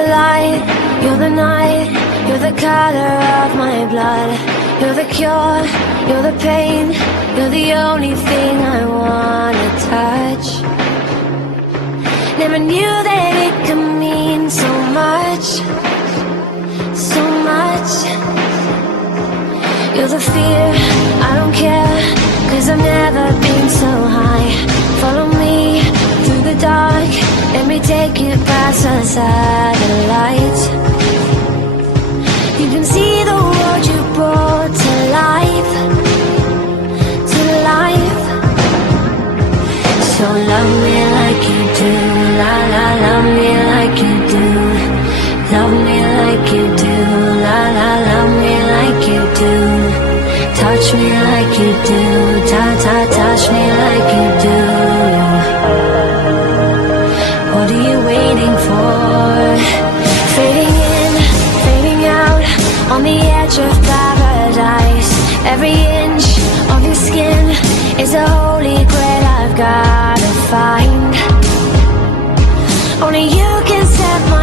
the light, you're the night, you're the color of my blood. You're the cure, you're the pain, you're the only thing I wanna touch. Never knew that it could mean so much, so much. You're the fear, I don't care, 'cause I've never been so high. Follow me through the dark, let me take you past the satellites. You can see the world you brought to life, to life. So love me like you do, la la, love me like you do. Love me like you do, la la, love me like you do. Touch me like you do, ta ta, touch me like you do. What are you waiting for? Fading in, fading out, on the edge of paradise. Every inch of your skin is a holy grail I've gotta find. Only you can set my